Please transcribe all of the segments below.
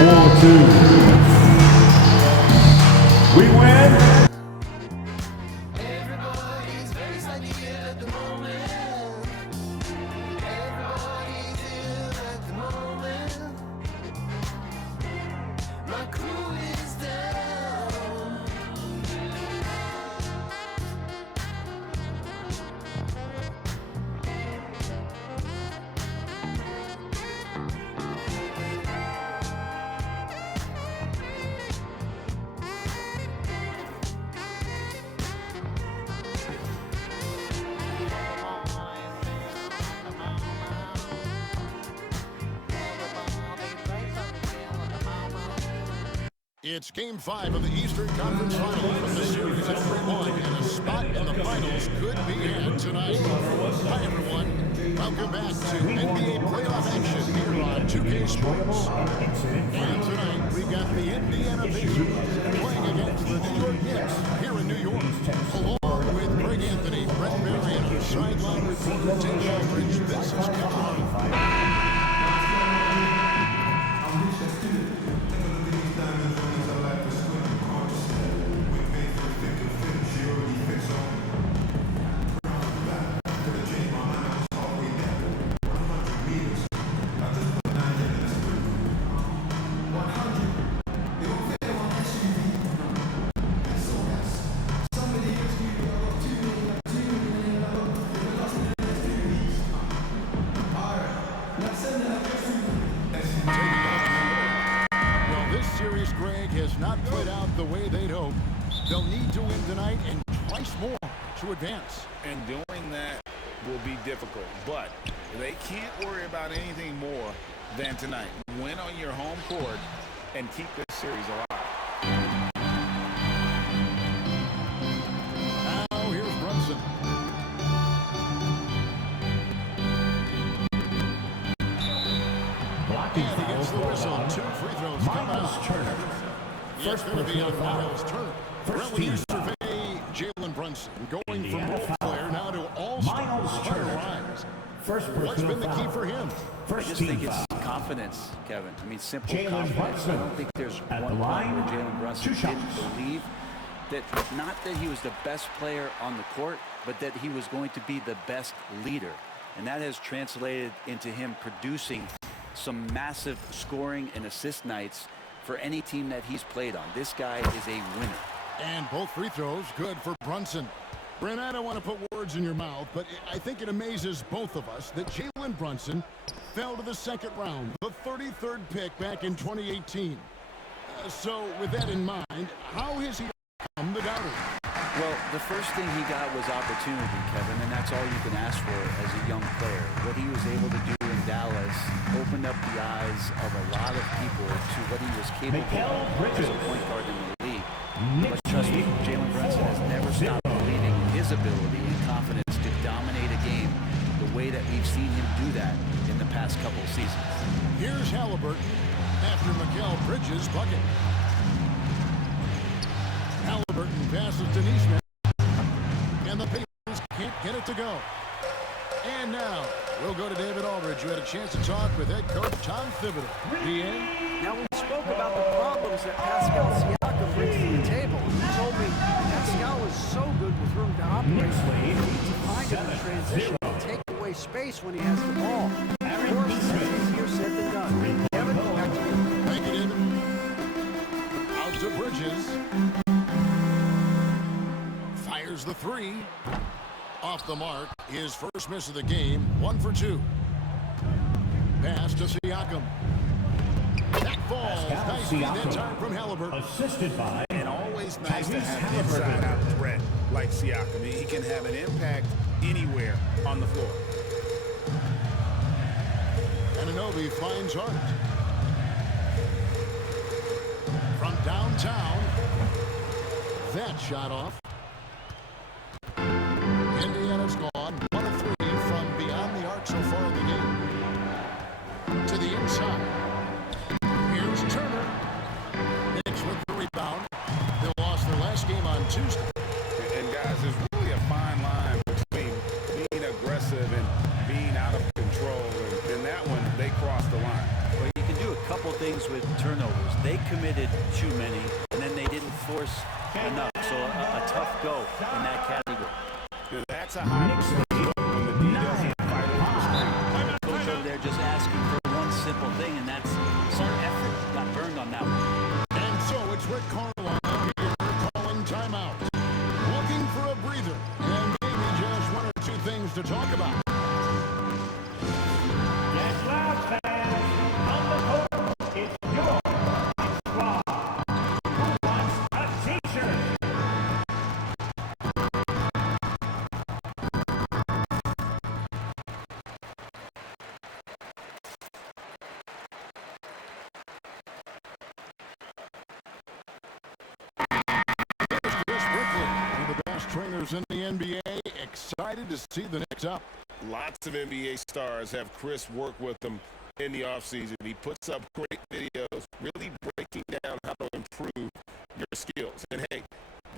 4-2. We win. It's Game 5 of the Eastern Conference Finals with the series at 3-1, and a spot in the finals could be had tonight. Hi, everyone. Welcome back to NBA playoff action here on 2K Sports. And tonight, we've got the Indiana Pacers playing against the New York Knicks here in New York, along with Greg Anthony, Brett Berry, and our sideline reporter, Tim Shivridge. This is Kevin. Advance. And doing that will be difficult, but they can't worry about anything more than tonight. Win on your home court and keep this series alive. Now here's Brunson. Blocking and he gets the whistle. 2 free throws come out. Turner. It's going to be on Miles Turner. Well, when you survey Jalen Brunson going from role player now to all-star rise. What's been the key for him? I just think it's confidence, Kevin. I mean, simple confidence. I don't think there's one point where Jalen Brunson didn't believe that, not that he was the best player on the court, but that he was going to be the best leader. And that has translated into him producing some massive scoring and assist nights for any team that he's played on. This guy is a winner. And both free throws good for Brunson. Brent, I don't want to put words in your mouth, but I think it amazes both of us that Jalen Brunson fell to the second round, the 33rd pick back in 2018. So with that in mind, how has he become the doubter? Well, the first thing he got was opportunity, Kevin, and that's all you can ask for as a young player. What he was able to do in Dallas opened up the eyes of a lot of people to what he was capable of as a point guard in the league. But trust me, Jalen Brunson has never stopped believing in his ability and confidence to dominate a game the way that we've seen him do that in the past couple of seasons. Here's Haliburton after Mikal Bridges' bucket. Haliburton passes to Neesmith, and the Pacers can't get it to go. And now, we'll go to David Aldridge, who had a chance to talk with head coach Tom Thibodeau. Now, we spoke about the problems that Pascal Siakam brings to the table. He told me Pascal is so good with room to operate. He needs to find him in transition and take away space when he has the ball. Of course, it's easier said than done. Kevin, back to you. Thank you, David. Out to Bridges. Fires the three. Off the mark. His first miss of the game. 1 for 2. Pass to Siakam. That falls. Nice feed that time from Haliburton. Assisted by. And always nice to have an inside-out threat like Siakam. He can have an impact anywhere on the floor. Anunoby finds Hart. From downtown. That shot off. Indiana's gone 1 of 3 from beyond the arc so far in the game. To the inside. Here's Turner. Knicks with the rebound. They lost their last game on Tuesday. And guys, there's really a fine line between being aggressive and being out of control. And in that one, they crossed the line. Well, you can do a couple things with turnovers. They committed too many, and then they didn't force enough. So a tough go in that category. That's a high percentage when the D doesn't fight over the screen. Coach over there just asking for one simple thing, and that's some effort. Got burned on that one. And so it's Rick Carlisle here calling timeout. Looking for a breather and maybe just one or two things to talk about. Yes, loud fans. On the court, it's your squad. Who wants a t-shirt? Trainers in the NBA excited to see the Knicks up. Lots of NBA stars have Chris work with them in the offseason. He puts up great videos, really breaking down how to improve your skills. And hey,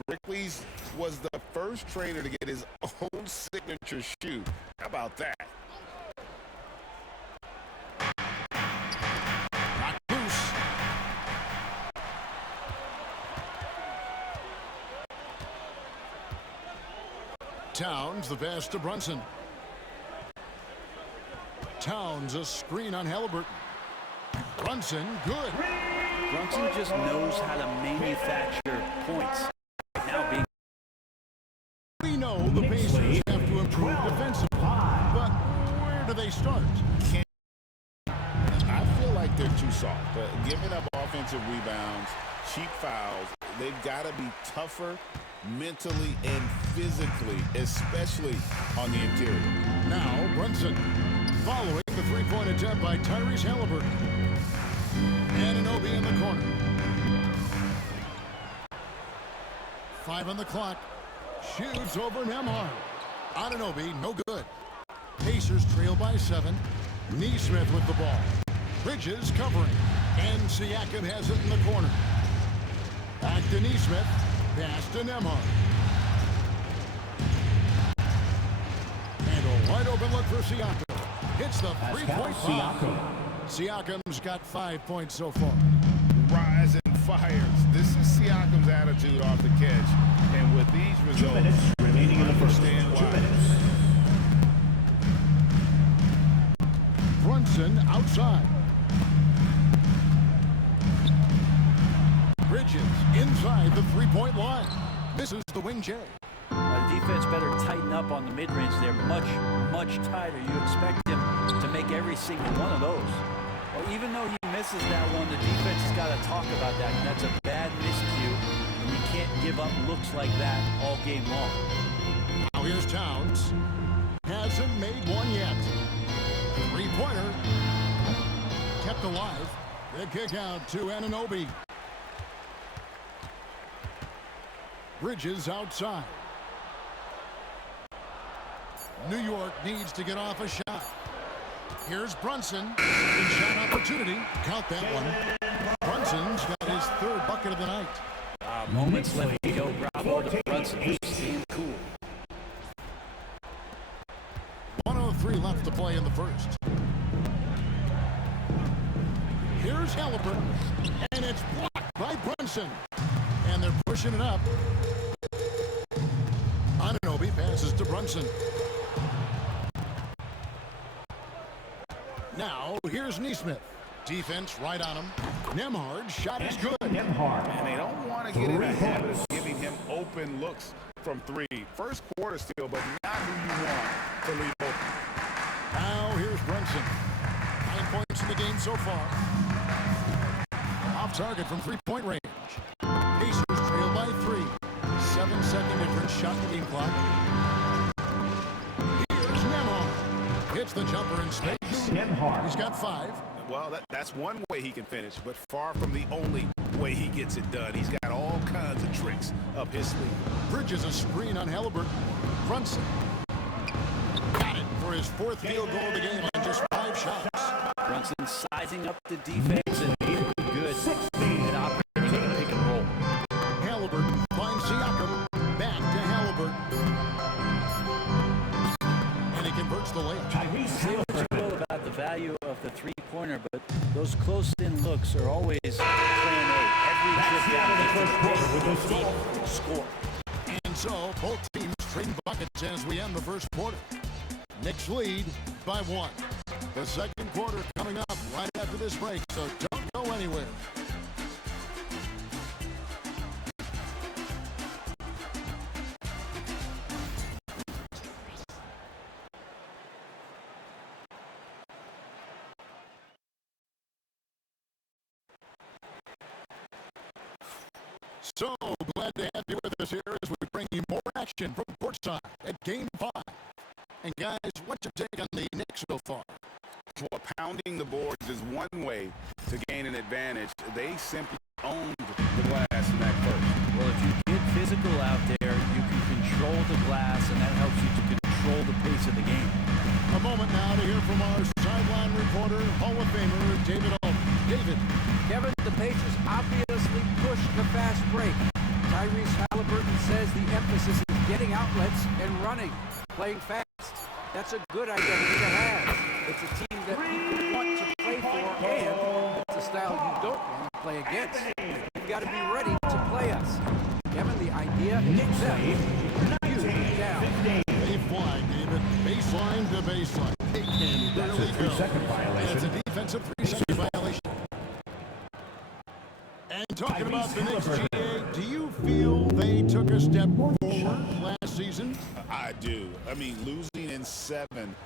Brickley's was the first trainer to get his own signature shoe. How about that? Knocked loose. Towns the pass to Brunson. Towns a screen on Haliburton. Brunson good. Brunson just knows how to manufacture points. Now being We know the Pacers have to improve defensively, but where do they start? I feel like they're too soft. Giving up offensive rebounds, cheap fouls, they've got to be tougher mentally and physically, especially on the interior. Now Brunson following the three-point attempt by Tyrese Haliburton. Anunoby in the corner. 5 on the clock. Shoots over Nembhard. Anunoby no good. Pacers trail by 7. Nesmith with the ball. Bridges covering. And Siakam has it in the corner. Back to Nesmith. Pass to Nembhard. And a wide open look for Siakam. Hits the three-point Siakam. Siakam's got 5 points so far. Rise and fires. This is Siakam's attitude off the catch. And with these 2 results, minutes remaining in the first. understand 2 why. minutes. Brunson outside. Bridges inside the three-point line. Misses the wing J. the defense better tighten up on the mid-range there. Much tighter. You expect him to make every single one of those. Well, even though he misses that one, the defense has got to talk about that. And that's a bad miscue. And you can't give up looks like that all game long. Now here's Towns. Hasn't made one yet. Three-pointer. Kept alive. The kick out to Anunoby. Bridges outside. New York needs to get off a shot. Here's Brunson. Second shot opportunity. Count that one. Brunson's got his third bucket of the night. Moments left to go. Bravo to Brunson. He's staying cool. 1:03 left to play in the first. Here's Haliburton. And it's blocked by Brunson. And they're pushing it up. Anunoby passes to Brunson. Now, here's Nesmith. Defense right on him. Nembhard shot is good. Nembhard. And they don't want to get in the habit of giving him open looks from three. First quarter still, but not who you want to leave open. Now, here's Brunson. 9 points in the game so far. Off target from three-point range. Pacers trail by 3. 7-second difference shot in the game clock. Here's Nembhard. Hits the jumper in space. Nembhard. He's got 5. Well, that's one way he can finish, but far from the only way he gets it done. He's got all kinds of tricks up his sleeve. Bridges a screen on Haliburton. Brunson. Got it for his 4th field goal of the game on just 5 shots. Brunson sizing up the defense and being good at operating in pick and roll. Haliburton finds Siakam. Back to Haliburton. And he converts the layup. Tyrese Say what you Haliburton. will about the value of the three-pointer, but Those close-in looks are always plan A. Every trip down with the score. score. And so both teams trading buckets as we end the first quarter. Knicks lead by 1. The second quarter coming up right after this break, so don't go anywhere. So glad to have you with us here as we bring you more action from courtside at Game 5. And guys, what's your take on the Knicks so far? Well, pounding the boards is one way to gain an advantage. They simply owned the glass in that first. Well, if you get physical out there, you can control the glass, and that helps you to control the pace of the game. A moment now to hear from our sideline reporter, Hall of Famer David Alden. David. Kevin, the Pacers obviously pushed the fast break. Tyrese Haliburton says the emphasis is getting outlets and running, playing fast. That's a good identity to have. It's a team that people want to play for, and it's a style you don't want to play against. You've got to be ready to play us. Kevin, the idea is that you down. They fly, David. Baseline to baseline. They can barely go. That's a defensive 3-second violation. And talking about the Knicks, SGA, do you feel they took a step forward last season? I do. I mean, losing in 7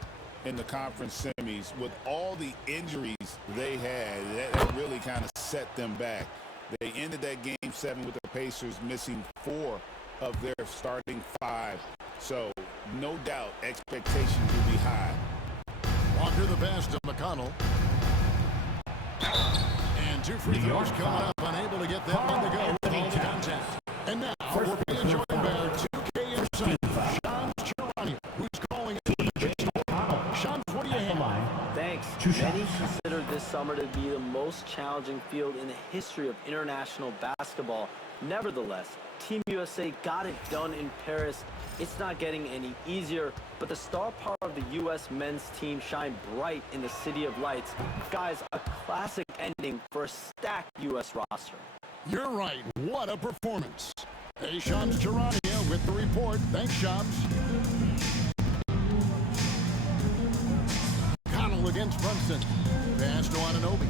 in the conference semis with all the injuries they had, that really kind of set them back. They ended that Game 7 with the Pacers missing 4 of their starting 5. So, no doubt, expectations will be high. Walker the pass to McConnell. And 2 free throws coming up, unable to get that one to go with all the contact. And now we're being joined by our 2K insider, Sean, who's calling it the Sean, what do you have? Thanks. Many consider this summer to be the most challenging field in the history of international basketball. Nevertheless, Team USA got it done in Paris. It's not getting any easier, but the star power of the U.S. men's team shined bright in the City of Lights. Guys, a classic ending for a stacked U.S. roster. You're right. What a performance. Hey, Shams Charania with the report. Thanks, Shams. Connell against Brunson. Pass to Anunoby.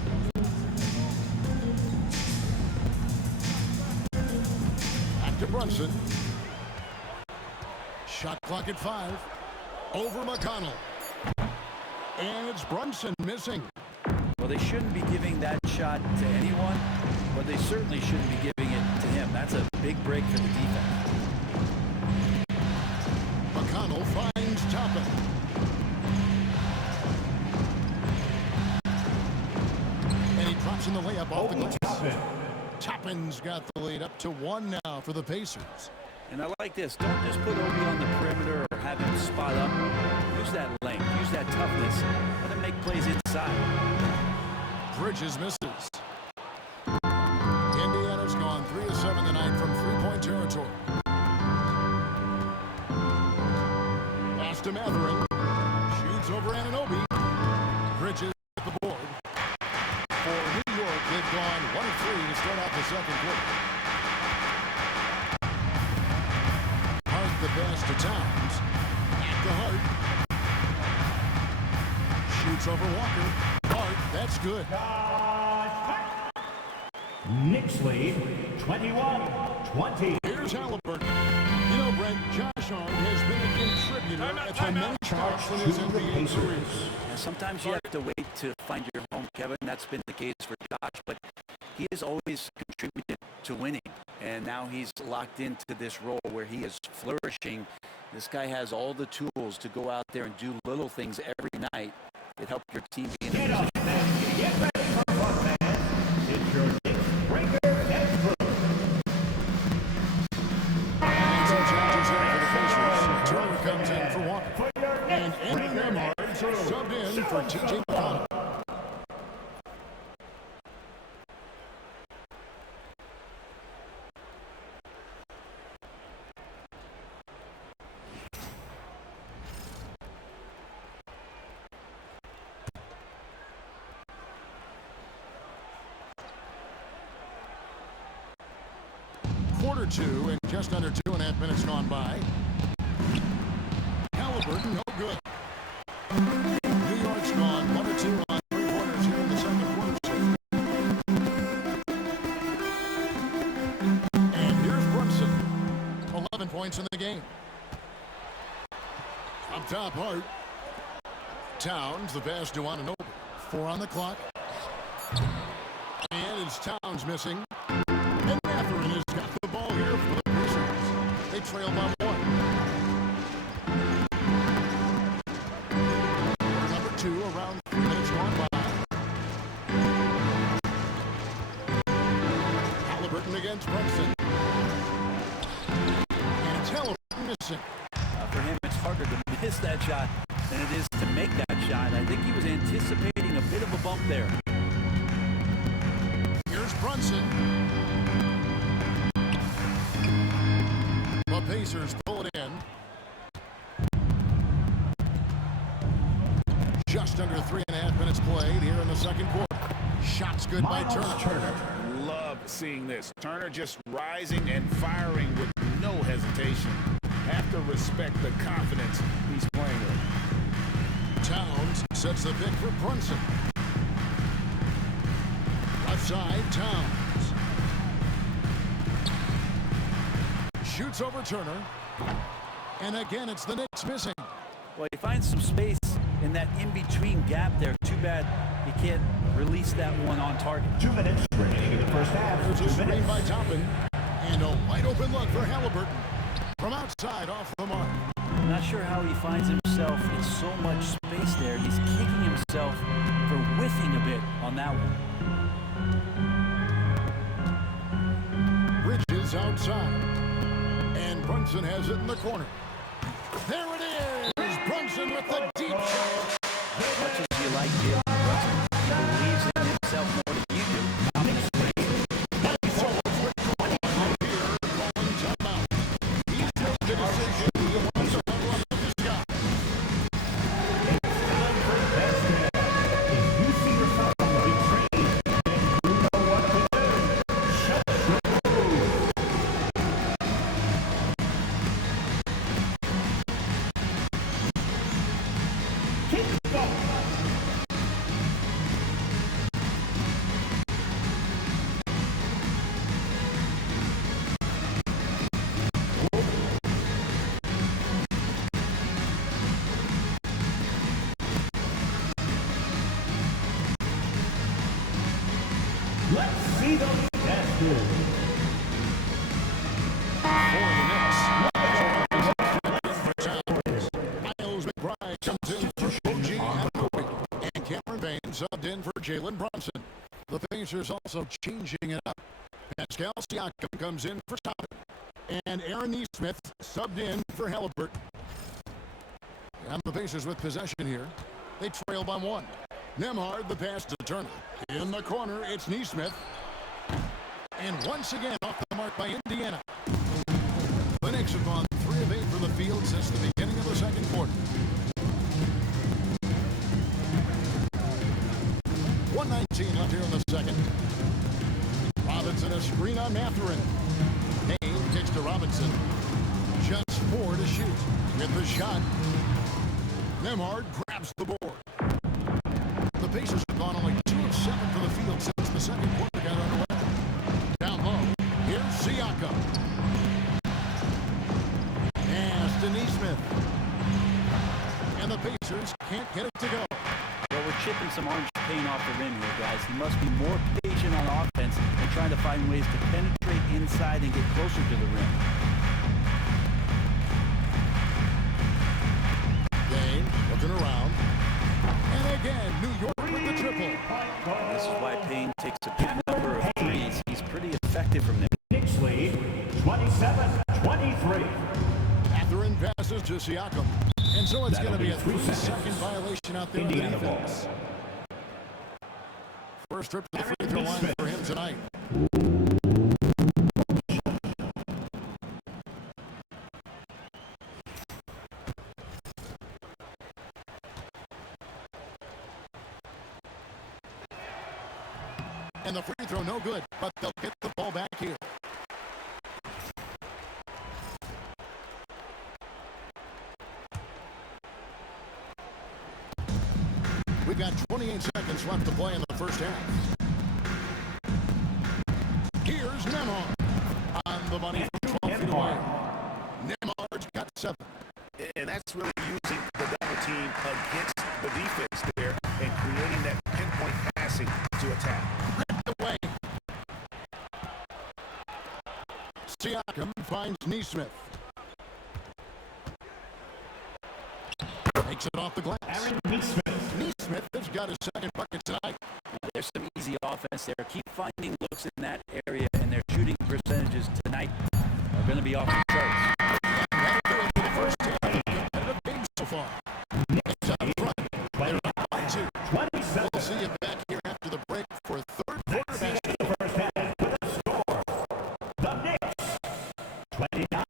Back to Brunson. Shot clock at 5. Over McConnell. And it's Brunson missing. Well, they shouldn't be giving that shot to anyone, but they certainly shouldn't be giving it to him. That's a big break for the defense. McConnell finds Toppin. And he drops in the layup off the glass. Toppin's got the lead up to 1 now for the Pacers. And I like this. Don't just put Obi on the perimeter or have him spot up. Use that length. Use that toughness. Let him make plays inside. Bridges misses. Indiana's gone 3 of 7 tonight from 3-point territory. Pass to Mathering. Shoots over Anunoby. Bridges at the board. For New York, they've gone 1 of 3 to start out the second quarter. Hart the pass to Towns. Back to Hart. Shoots over Walker. Hart, that's good. Knicks lead 21-20. Here's Haliburton. You know, Brent, Josh Hart has been a contributor at the many starts in his NBA career. Yeah, sometimes you have to wait to find your home, Kevin. That's been the case for Josh, but he has always contributed to winning, and now he's locked into this role where he is flourishing. This guy has all the tools to go out there and do little things every night that help your team be in a position. Get ready for fun, fans. It's your Knicks Breaker and Brew. And some changes here for the Pacers. Turner comes in for Walker. And Andy Nemhard subbed in for T.J. McConnell. quarter two and just under 2.5 minutes gone by. Haliburton, no good. New York's gone 1 or 2 on 3 quarters here in the second quarter. And here's Brunson. 11 points in the game. Up top, Hart. Towns, the pass to Anunoby. 4 on the clock. And it's Towns missing. And Mathurin has got the ball here for the Pacers. They trail by 1. Number 2, around 3 minutes gone by. Haliburton against Brunson. And it's Haliburton missing. For him, it's harder to miss that shot than it is to make that shot. I think he was anticipating a bit of a bump there. Here's Brunson. The Pacers pull it in. Just under 3.5 minutes played here in the second quarter. Shots good by Turner. Love seeing this. Turner just rising and firing with no hesitation. Have to respect the confidence he's playing with. Towns sets the pick for Brunson. Left side, Towns. Shoots over Turner. And again, it's the Knicks missing. Well, he finds some space in that in-between gap there. Too bad he can't release that one on target. 2 minutes remaining in the first half. There's a 2 screen minutes. by Toppin. And a wide open look for Haliburton. From outside, off the mark. I'm not sure how he finds himself in so much space there. He's kicking himself for whiffing a bit on that one. Bridges outside. And Brunson has it in the corner. There it is! Brunson with the deep shot. As much as you like Jalen Brunson, he believes in himself more than you do. Let's see those stats here. Miles McBride comes in for Shoji Anunoby. And Cameron Payne subbed in for Jalen Brunson. The Pacers also changing it up. Pascal Siakam comes in for Toppin. And Aaron Nesmith subbed in for Haliburton. And the Pacers with possession here. They trail by 1. Nembhard, the pass to Turner. In the corner, it's Nesmith. And once again, off the mark by Indiana. The Knicks have gone 3 of 8 from the field since the beginning of the second quarter. 1:19 left here in the second. Robinson a screen on Mathurin. Payne kicks to Robinson. Just 4 to shoot. With the shot. Nembhard grabs the board. The Pacers have gone only 2 of 7 for the field since the second quarter got underway. Down low, here's Siakam. Pass to Nesmith. And the Pacers can't get it to go. Well, we're chipping some orange paint off the rim here, guys. He must be more patient on offense and trying to find ways to penetrate inside and get closer to the rim. Dane looking around. And again, New York with the triple. This is why Payne takes a good number of threes. He's pretty effective from there. Knicks lead 27-23. Mathurin passes to Siakam. And so it's going to be a 3-second violation out there on the defense. First trip to the free throw line for him tonight. And the free throw no good, but they'll get the ball back here. 28 seconds left to play in the first half. Here's Nemhard on the money from 12 feet away. Nemhard's got 7. And that's really using the double team against the defense there and creating that pinpoint passing to attack. Ripped away. Siakam finds Neesmith. Takes it off the glass. Neesmith has got his second bucket tonight. There's some easy offense there. Keep finding looks in that area, and their shooting percentages tonight are going to be off the charts. That'll do it for the first half. Competitive game so far. It's out front. They're up by 2. We'll see you back here after the break for third quarter basketball. The first half with a score. The Knicks, 29.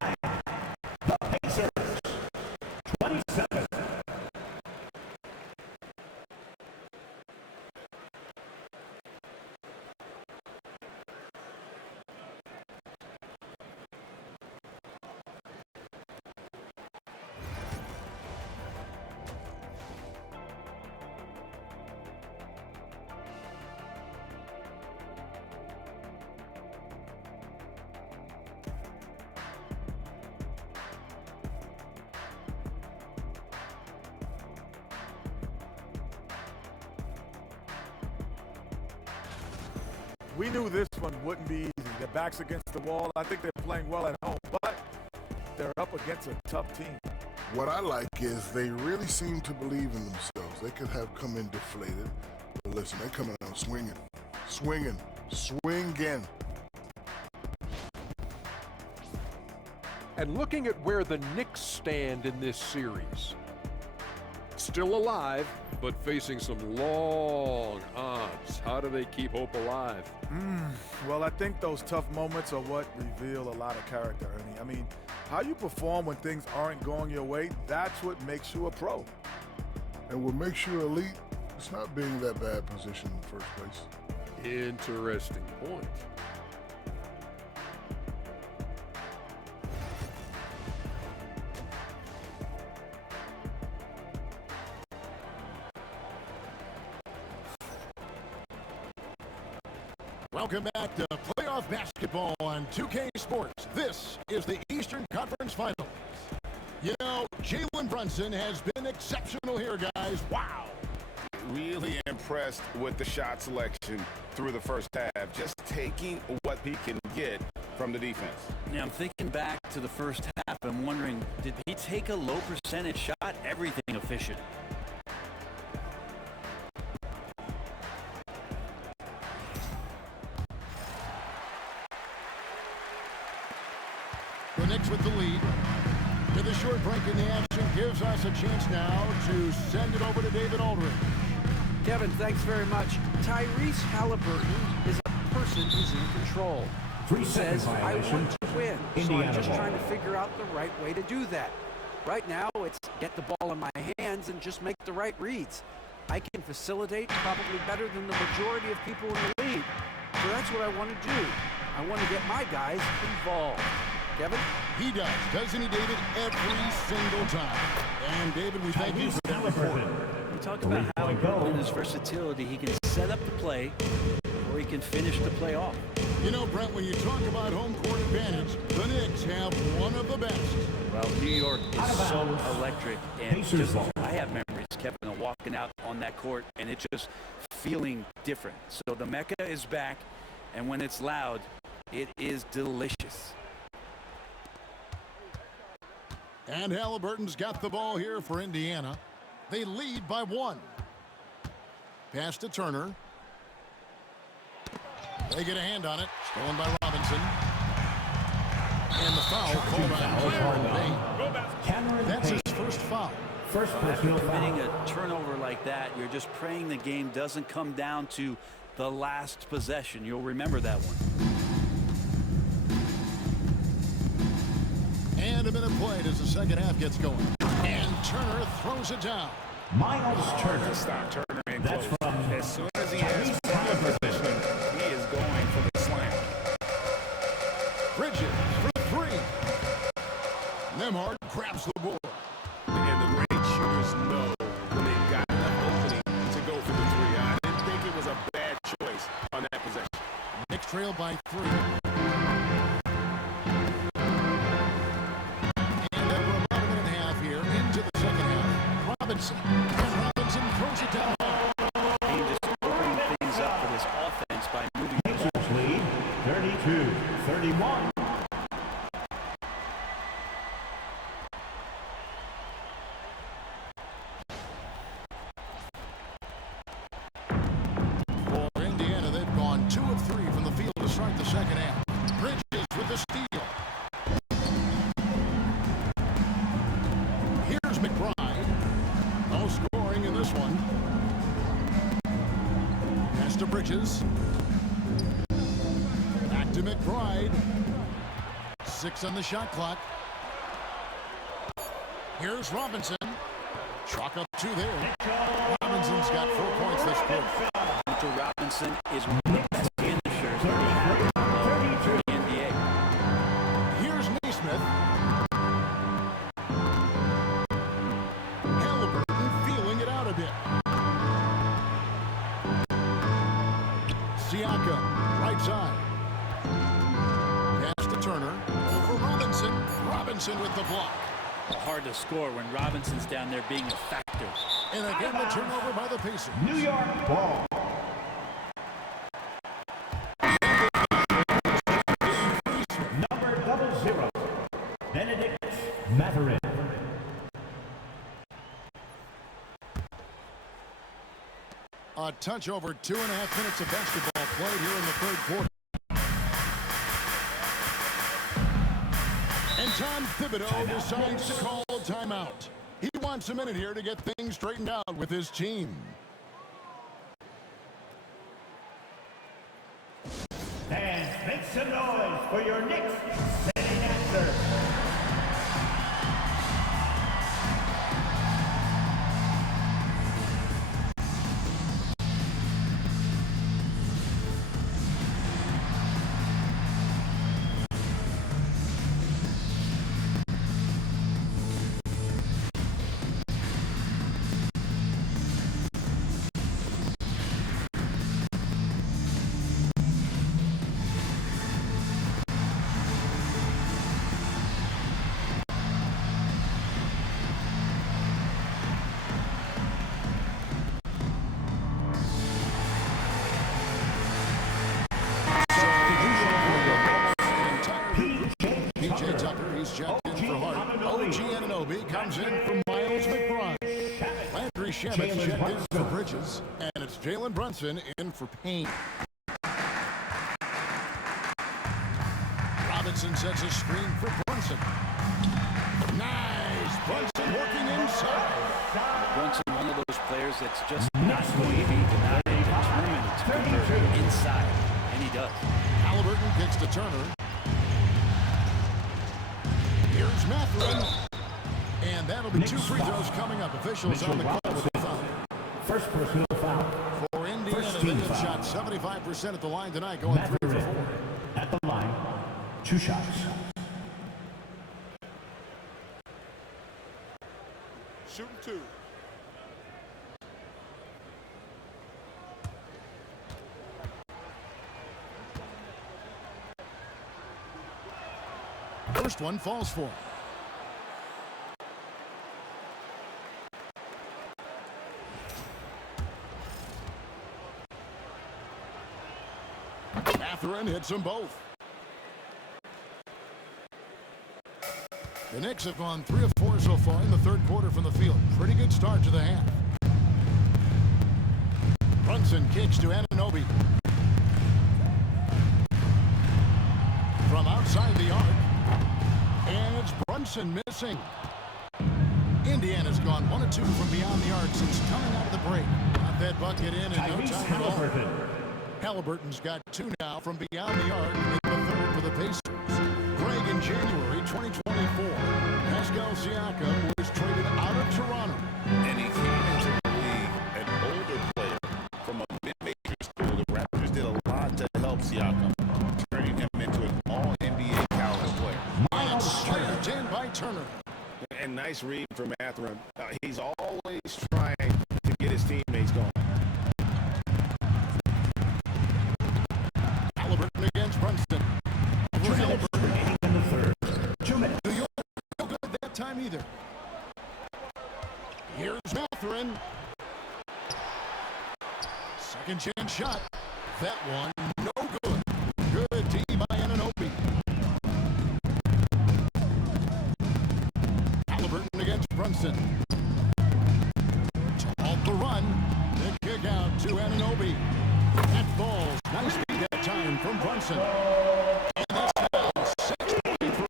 The Pacers, 27. We knew this one wouldn't be easy. Their backs against the wall. I think they're playing well at home, but they're up against a tough team. What I like is they really seem to believe in themselves. They could have come in deflated, but listen, they're coming out swinging. And looking at where the Knicks stand in this series. Still alive, but facing some long odds. How do they keep hope alive? Well, I think those tough moments are what reveal a lot of character, Ernie. I mean, how you perform when things aren't going your way, that's what makes you a pro. And what makes you elite, it's not being that bad position in the first place. Interesting point. Welcome back to playoff basketball on 2K Sports. This is the Eastern Conference Finals. You know, Jalen Brunson has been exceptional here, guys. Wow. Really impressed with the shot selection through the first half, just taking what he can get from the defense. Yeah, I'm thinking back to the first half. I'm wondering, did he take a low percentage shot? Everything efficient. The Knicks with the lead. To the short break in the action gives us a chance now to send it over to David Aldridge. Kevin, thanks very much. Tyrese Haliburton is a person who's in control. 3 He second says, I violation. want to win, so Indiana I'm just ball. trying to figure out the right way to do that. Right now, it's get the ball in my hands and just make the right reads. I can facilitate probably better than the majority of people in the league. So that's what I want to do. I want to get my guys involved. Kevin? He does, doesn't he, David? Every single time. And, David, we thank you for that report. We talk about how in his versatility, he can set up the play or he can finish the play off. You know, Brent, when you talk about home court advantage, the Knicks have one of the best. Well, New York is so electric, and Pacers just, ball. I have memories, Kevin, of walking out on that court, and it's just feeling different. So the Mecca is back, and when it's loud, it is delicious. And Haliburton's got the ball here for Indiana. They lead by 1. Pass to Turner. They get a hand on it. Stolen by Robinson. And the foul called on Cameron Payne. That's his first foul. First personal Committing foul. a turnover like that, you're just praying the game doesn't come down to the last possession. You'll remember that one. And a minute played as the second half gets going. And Turner throws it down. Miles Turner. Stop Turner in That's close. from As soon as he has Tyrese power position, he is going for the slam. Bridges for 3. Nemhard grabs the board. And the great shooters know when they've got enough opening to go for the trail by 3. And then we're about a minute and a half here into the second half. Robinson. And Robinson throws it down. He just opening things up for this offense by moving the ball. Pacers lead 32-31. For Indiana, they've gone 2 of 3 from the field to start the second half. Bridges with the steal. Here's McBride. No scoring in this one. Pass to Bridges. Back to McBride. 6 on the shot clock. Here's Robinson. Chalk up 2 there. Robinson's got 4 points this quarter. Mitchell Robinson is one of the best finishers in the NBA. Here's Naismith. Haliburton feeling it out a bit. Siakam, right side. Pass to Turner. Over Robinson. Robinson with the block. Hard to score when Robinson's down there being a factor. And again, the turnover by the Pacers. New York ball. Number 00, Benedict Mathurin. A touch over 2.5 minutes of basketball played here in the third quarter. And Tom Thibodeau decides to call a timeout. He wants a minute here to get things straightened out with his team. And make some noise for your Knicks setting answer. Checked in for Hart. OG Anunoby comes in for Miles McBride. Landry Shamet checked in for Bridges. And it's Jalen Brunson in for Payne. Robinson sets a screen for Brunson. Nice! Brunson working inside. Brunson, one of those players that's just not going to be denied, determined to convert inside, and he does. Haliburton kicks to Turner. Here's Mathurin. And that'll be 2 free throws coming up. Officials on the call with a foul. First personal foul. For Indiana, they have shot 75% at the line tonight, going 3 for 4. At the line, 2 shots. Shooting 2. First one falls for him. Mathurin hits them both. The Knicks have gone 3 of 4 so far in the third quarter from the field. Pretty good start to the half. Brunson kicks to Anunoby. From outside the arc. And it's Brunson missing. Indiana's gone 1 of 2 from beyond the arc since coming out of the break. Got that bucket in no time at all. Haliburton's got 2 now from beyond the arc in the third for the Pacers. Greg, in January 2024, Pascal Siakam was traded out of Toronto. And he came into the league an older player from a mid-major school. The Raptors did a lot to help Siakam, turning him into an all-NBA caliber player. And slammed in by Turner. And nice read for Mathurin. He's always trying to get his teammates going. Haliburton time either. Here's Mathurin. Second chance shot. That one, no good. Good D by Anunoby. Haliburton against Brunson. To halt the run. The kick out to Anunoby. That falls. Nice speed that time from Brunson. And that's now 6 points for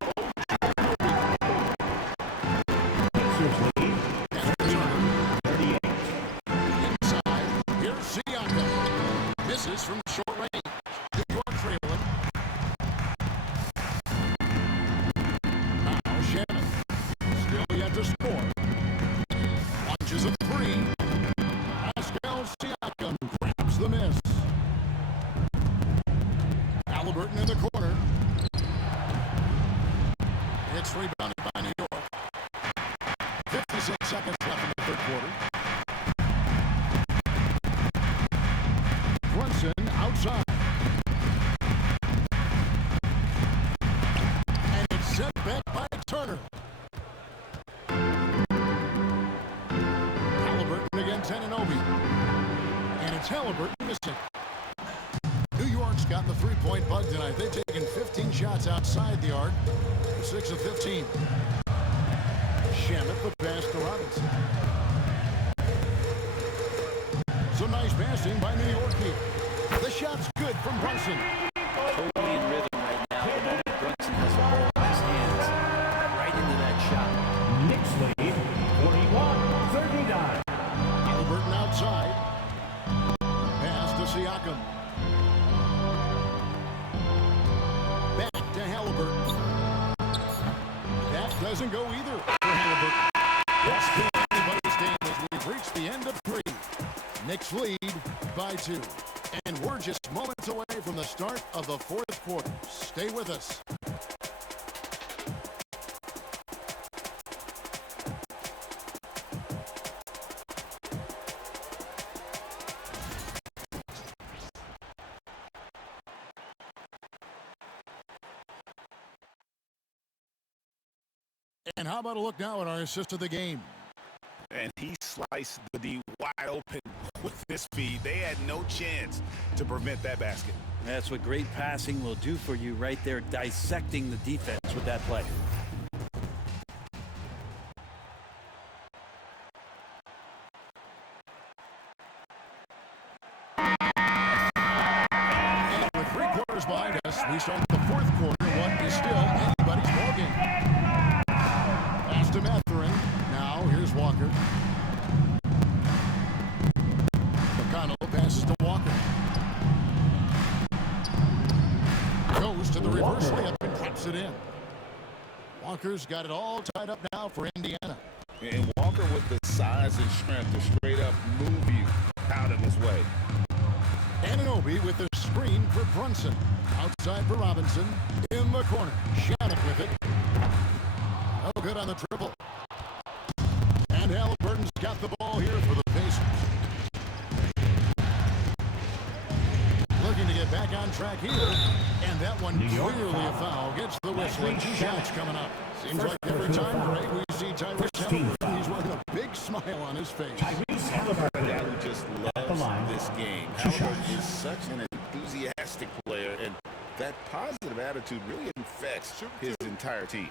Pacers lead 38. inside. Here's Siakam. Misses from short range. New York trailing. Now Shannon. Still yet to score. Launches a three. Pascal Siakam grabs the miss. Haliburton in the corner. It's rebounded by New York. 56 seconds left in the third quarter. Brunson outside. And it's set back by Turner. Haliburton against Anunoby. And it's Haliburton missing. New York's got the three-point bug tonight. They've taken 15 shots outside the arc. 6 of 15. Shamet the pass to Robinson. Some nice passing by New York here. The shot's good from Brunson. Totally in rhythm right now. The moment Brunson has the ball in his hands, right into that shot. Knicks lead 41-39. Haliburton outside. Pass to Siakam. Back to Haliburton. That doesn't go either for Haliburton. It's still anybody's game as we've reached the end of 3. Knicks lead by 2. And we're just moments away from the start of the fourth quarter. Stay with us. And how about a look now at our assist of the game? And he sliced the D wide open with his speed. They had no chance to prevent that basket. That's what great passing will do for you right there, dissecting the defense with that play. And with 3 quarters behind us, we start the fourth quarter. What is still anybody's ballgame. Pass to Mathurin. Now here's Walker. McConnell passes to Walker. Goes to the reverse layup and drops it in. Walker's got it all tied up now for Indiana. And Walker with the size and strength to straight up move you out of his way. Anunoby with the screen for Brunson. Outside for Robinson. In the corner. Shannon with it. No good on the triple. And Haliburton's got the ball here for the Pacers. Looking to get back on track here. And that one clearly a foul. Gets the whistle and 2 shots coming up. Seems like every time, Ray, we see Tyrese Haliburton, he's wearing a big smile on his face. Tyrese Haliburton Guy who just loves this game. Haliburton is such an enthusiastic player, and that positive attitude really infects his entire team.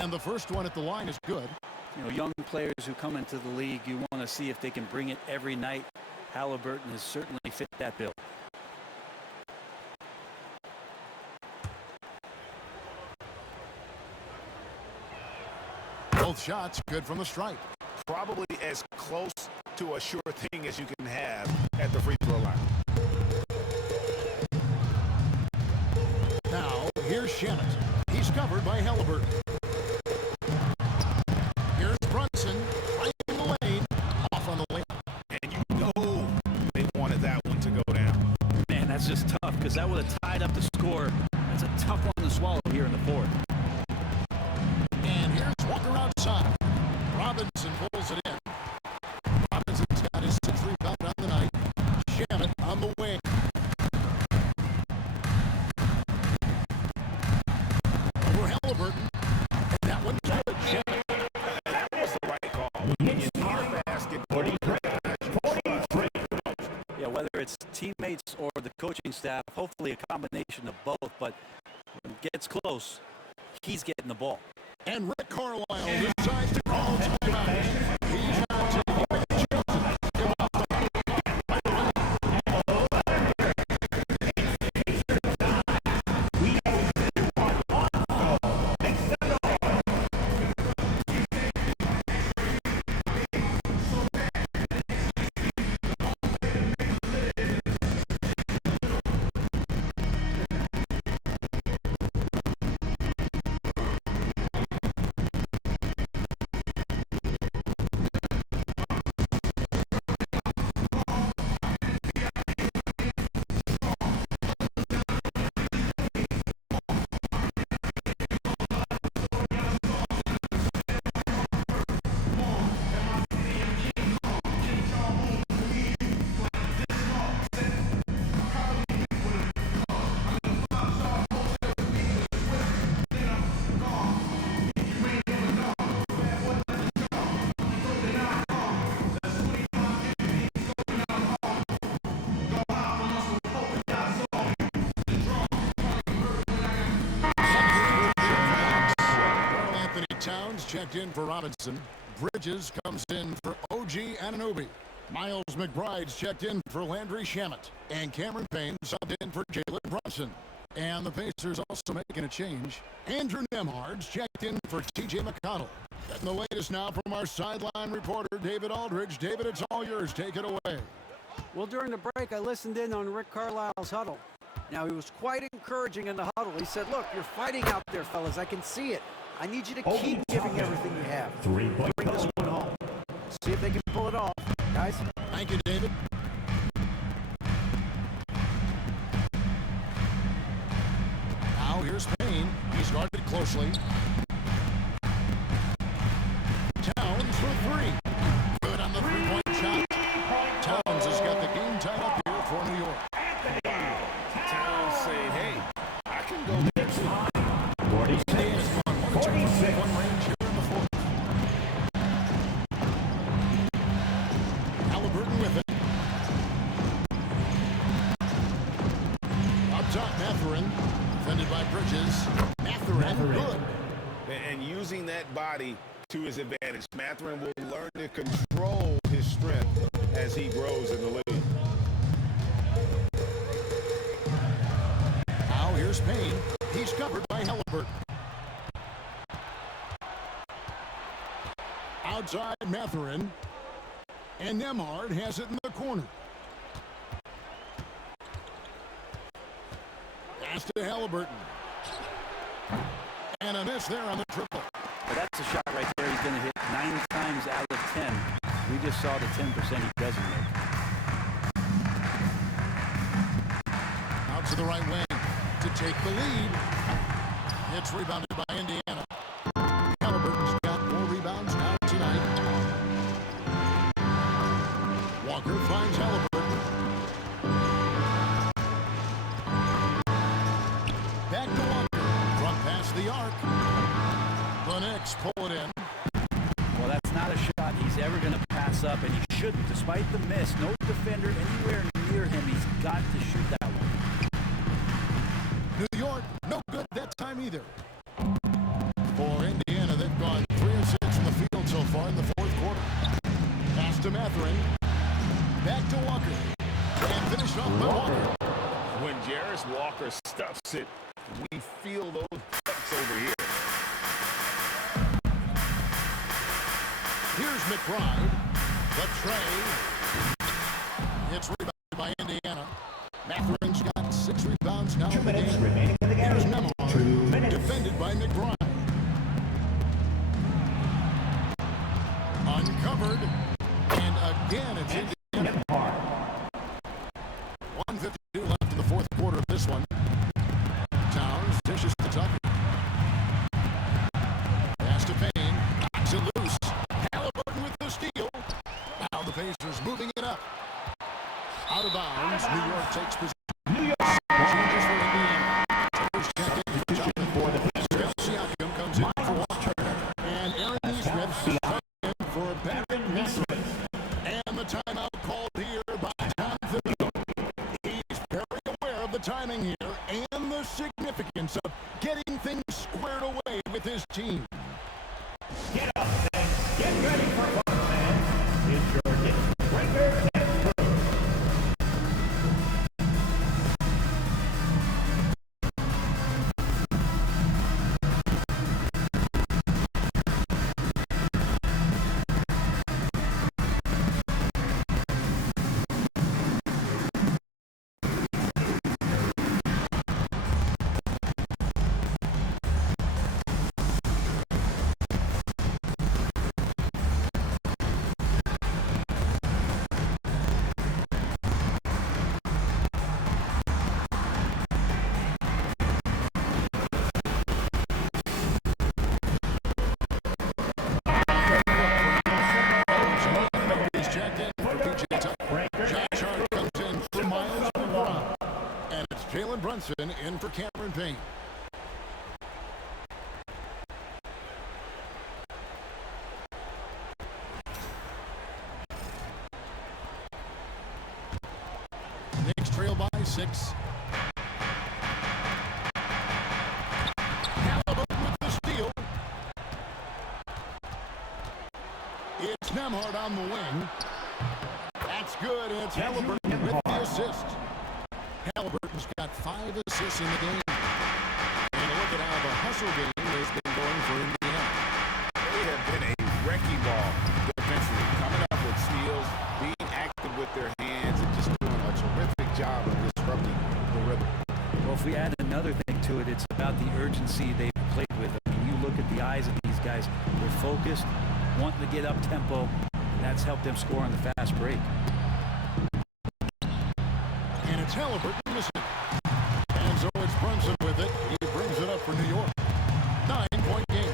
And the first one at the line is good. You know, young players who come into the league, you want to see if they can bring it every night. Haliburton has certainly fit that bill. Both shots good from the stripe. Probably as close to a sure thing as you can have at the free throw line. Now, here's Shannon. He's covered by Haliburton. Here's Brunson, right in the lane, off on the lane. And you know they wanted that one to go down. Man, that's just tough because that would have tied up the score. That's a tough one to swallow here in the fourth. And here's Walker outside. Robinson pulls it in. Robinson's got his 6th rebound on the night. Yeah, whether it's teammates or the coaching staff, hopefully a combination of both, but when it gets close, he's getting the ball. And Rick Carlisle decides to call timeout. He's not taking Towns checked in for Robinson. Bridges comes in for OG Anunoby. Miles McBride's checked in for Landry Shamet. And Cameron Payne subbed in for Jalen Brunson. And the Pacers also making a change. Andrew Nembhard's checked in for TJ McConnell. And the latest now from our sideline reporter, David Aldridge. David, it's all yours. Take it away. Well, during the break, I listened in on Rick Carlisle's huddle. Now, he was quite encouraging in the huddle. He said, look, you're fighting out there, fellas. I can see it. I need you to keep giving everything you have. Bring this one home. See if they can pull it off, guys. Thank you, David. Now here's Payne. He's guarded closely. Towns for three. Good on the three-point shot. Towns has got the game tied up here for New York. Towns saying, hey, I can go next time. 46. Haliburton with it. Up top, Mathurin. Defended by Bridges. Mathurin, good. And using that body to his advantage. Mathurin will learn to control his strength as he grows in the league. Now here's Payne. He's covered by Haliburton. Outside Mathurin. And Nembhard has it in the corner. Pass to Haliburton. And a miss there on the triple. But that's a shot right there he's going to hit 9 times out of 10. We just saw the 10% he doesn't make. Out to the right wing to take the lead. It's rebounded by Indiana. Haliburton's got 4 rebounds now tonight. Walker finds Haliburton. Back to Walker. Front past the arc. The Knicks pull it in. Well, that's not a shot he's ever going to pass up, and he shouldn't. Despite the miss, no defender anywhere near him. He's got to shoot that one. New York, no good that time either. For Indiana, they've gone 3 of 6 from the field so far in the fourth quarter. Pass to Mathurin. Back to Walker. And finished off by Walker. When Jarris Walker stuffs it, we feel those steps over here. Here's McBride. The tray. It's rebounded by Indiana. Mathurin's got 6 rebounds now. 2 minutes remaining in the game. Here's Nembhard. 2 minutes. Defended by McBride. Uncovered. And again, it's Indiana. 1:52 left in the fourth quarter of this one. Towns dishes to Tucker. Pass to Payne. Knocks it loose. Haliburton with the steal. Now the Pacers moving it up. Out of bounds. New York takes possession. New York. Changes for Indiana. Taylor's checked in for Jonathan. Siakam comes in for Walker. And Aaron Nesmith is in for Pat his team. Get up and get ready for fun, fans. It's your Disc Breaker Test Crew. Brunson in for Cameron Payne. Knicks trail by 6. Haliburton with the steal. It's Nemhard on the wing. That's good. It's Haliburton with the assist. Haliburton's got 5 assists in the game. And look at how the hustle game has been going for Indiana. They have been a wrecking ball defensively, coming up with steals, being active with their hands, and just doing a terrific job of disrupting the rhythm. Well, if we add another thing to it, it's about the urgency they've played with. I mean, you look at the eyes of these guys. They're focused, wanting to get up tempo, and that's helped them score on the fast break. And it's Haliburton missing. And so it's Brunson with it. He brings it up for New York. 9-point game.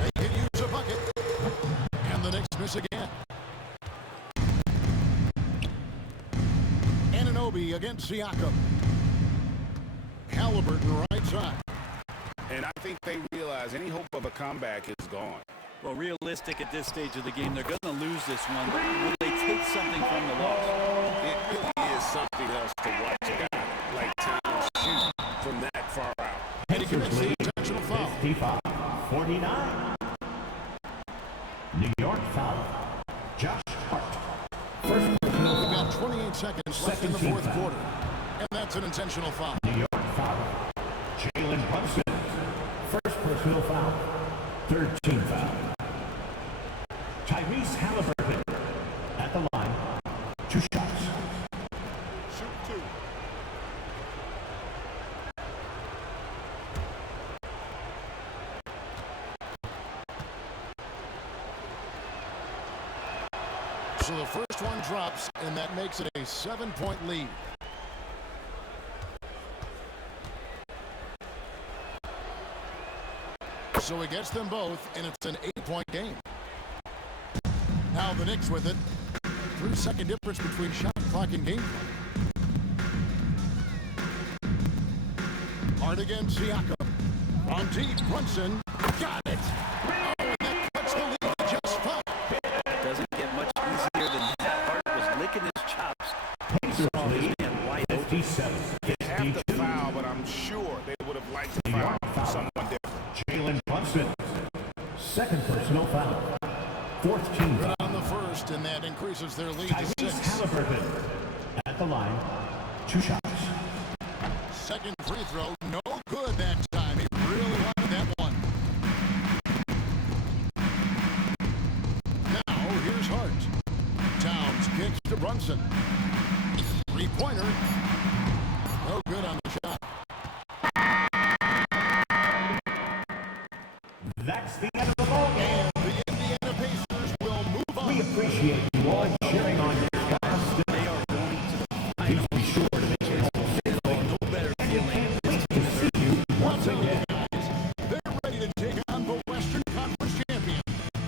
They can use a bucket. And the Knicks miss again. Anunoby against Siakam. Haliburton right side. And I think they realize any hope of a comeback is gone. Well, realistic at this stage of the game, they're going to lose this one, but will they take something from the loss? It really is something else to watch a guy like Towns shoot from that far out. And he commits the intentional foul. 55-49. New York foul. Josh Hart. First personal We've foul. got 28 seconds left in the fourth quarter. And that's an intentional foul. New York foul. Jalen Brunson. First personal foul. Third team foul. Tyrese Haliburton at the line. 2 shots. Shoot 2. So the first one drops, and that makes it a 7-point lead. So he gets them both, and it's an 8-point game. Now the Knicks with it. 3-second difference between shot clock and game clock. Hard against Siakam. On deep, Brunson got it. Oh, and that puts the lead just fine. Doesn't get much easier than that. Hart was licking his chops. Pacers Saw this lead man wide open. 57. They have the foul, but I'm sure they would have liked to foul someone different. Jalen Brunson. Second personal foul. Fourth team foul. On the first, and that increases their lead to Tyrese 6. Haliburton at the line. 2 shots. Second free throw, no good that time. He really wanted that one. Now, here's Hart. Towns kicks to Brunson. 3-pointer. No good on the shot. That's the end of the ball game. And the Indiana Pacers will move on. We appreciate you all cheering on this guy. They are going to the Please final. be sure to make it home safe. No better feeling. Wait to see you once again. They're ready to take on the Western Conference champion.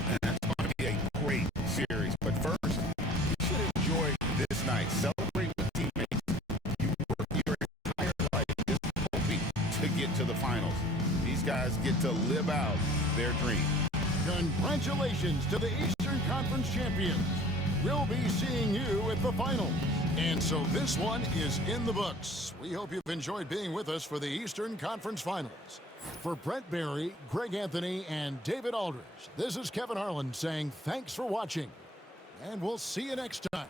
And that's going to be a great series. But first, you should enjoy this night. Celebrate with teammates. You work your entire life just hoping to get to the finals. These guys get to live out their dream. Congratulations to the Eastern Conference champions. We'll be seeing you at the final. And so this one is in the books. We hope you've enjoyed being with us for the Eastern Conference Finals. For Brent Barry, Greg Anthony, and David Aldridge, this is Kevin Harlan saying thanks for watching, and we'll see you next time.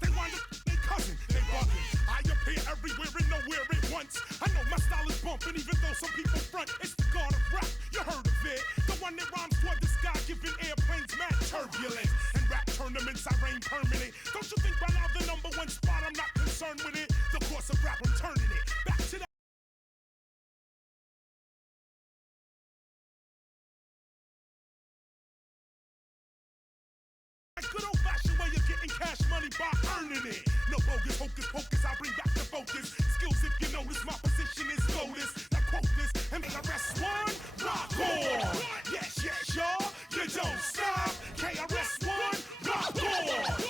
They wind up they cousin, they bugging. I appear everywhere and nowhere at once. I know my style is bumping, even though some people front. It's the god of rap, you heard of it. The one that rhymes toward the sky, giving airplanes mad turbulence. And rap tournaments, I reign permanent. Don't you think by now the #1 spot, I'm not concerned with it. The course of rap, I'm turning it back to the good old-fashioned way of getting cash money by earning it. No bogus hocus pocus, I bring back the focus. Skills, if you notice, my position is lotus. Now quote this, and KRS-One, rock on. Yes, yes, y'all, you don't stop. KRS-One, rock on.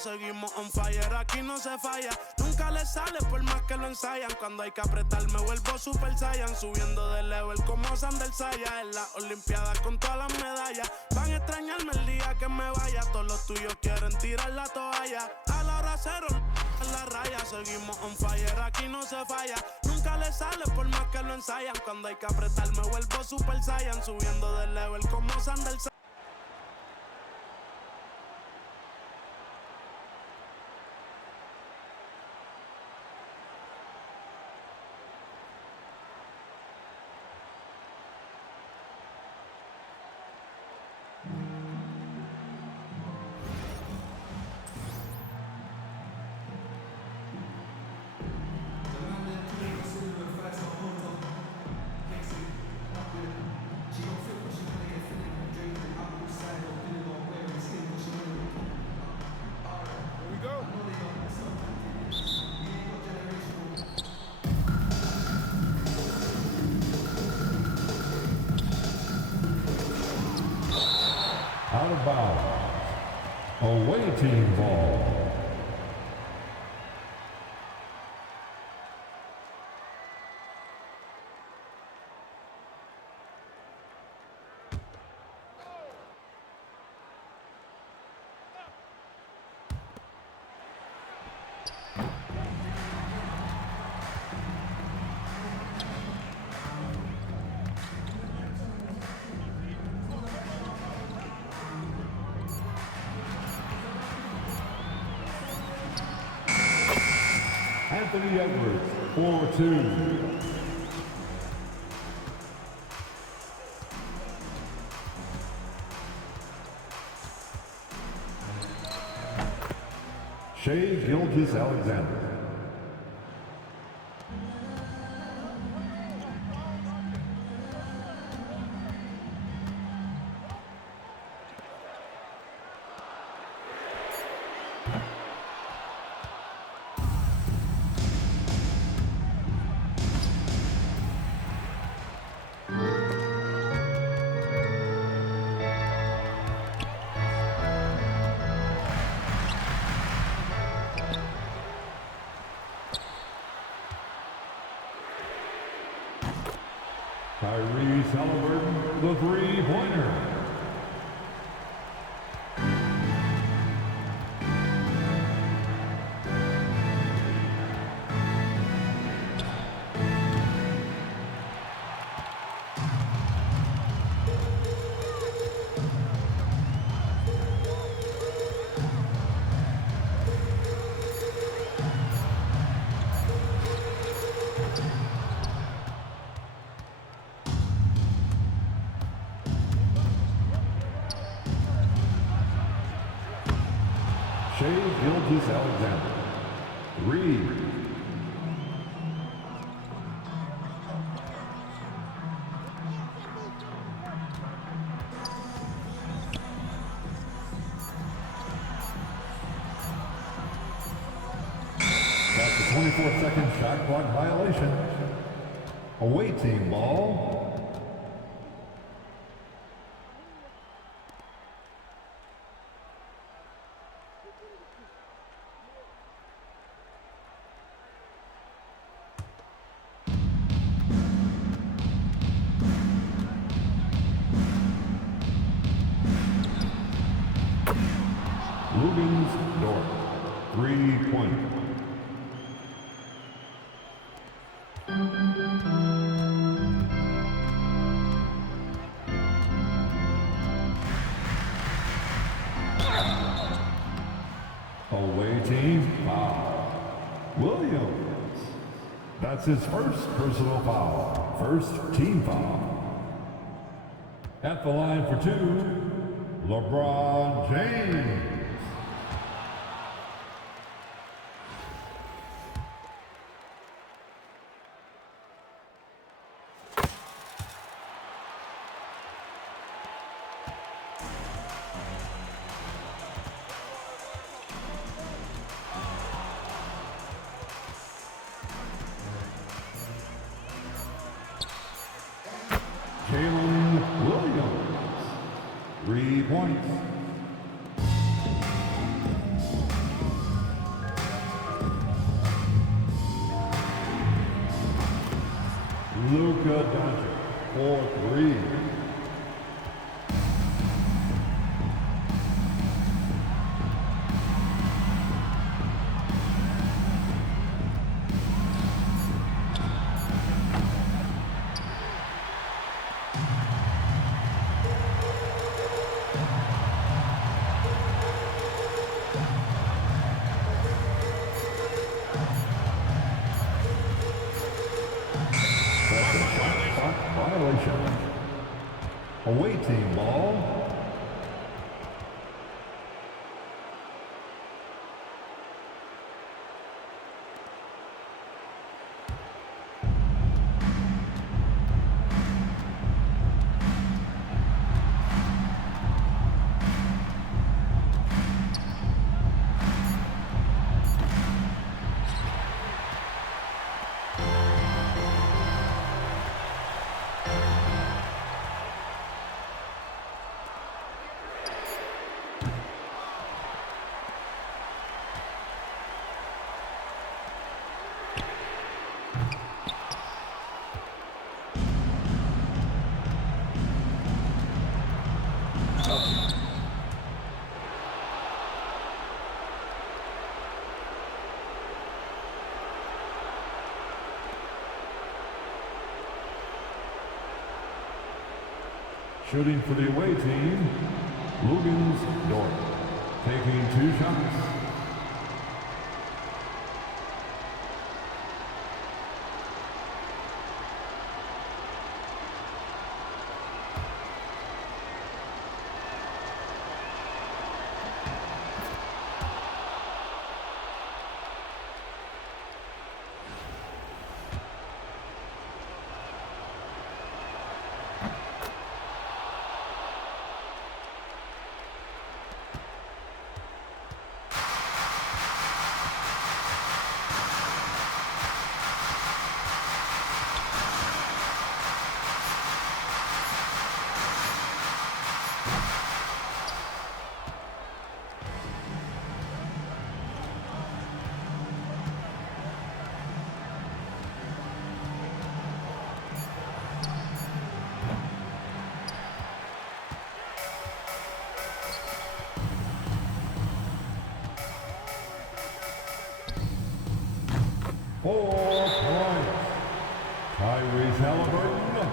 Seguimos on fire, aquí no se falla. Nunca le sale por más que lo ensayan. Cuando hay que apretar me vuelvo super saiyan. Subiendo de level como Sander Saya. En las olimpiadas con todas las medallas. Van a extrañarme el día que me vaya. Todos los tuyos quieren tirar la toalla. A la hora cero en la raya. Seguimos on fire, aquí no se falla. Nunca le sale por más que lo ensayan. Cuando hay que apretar me vuelvo super saiyan. Subiendo de level como Sander Saya. Out of bounds. Away team ball. Anthony Edwards, 4-2. Shea Gilgeous-Alexander. Haliburton, the three-pointer. Alexander. Reed. That's a 24-second shot clock violation. Away team ball. North, 3-point. Away team foul. Williams. That's his first personal foul. First team foul. At the line for two, LeBron James. Williams, 3 points. Luka Doncic, 4-3. Away team ball. Shooting for the away team, Lugans North, taking 2 shots. 4 points. Tyrese Haliburton.